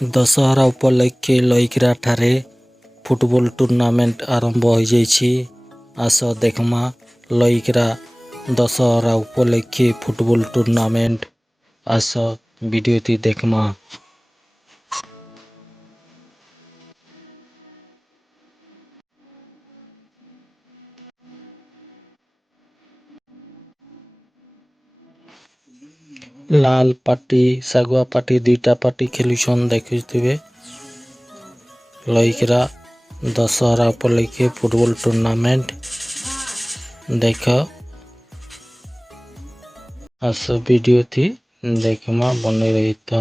दशहरा उपलक्षे लईकरा ठारे football tournament आरंभ हो जाइछि। आस देखमा लईकरा दशहरा उपलक्षे फुटबॉल टूर्नामेंट आस वीडियोटी देखमा। लाल पार्टी सागुआ पार्टी दुईटा पार्टी खेलुछन देखुथिबे। लईकरा दशहरा उपलक्षे फुटबॉल टूर्नामेंट देख आस वीडियो थी देखमा बने रही था।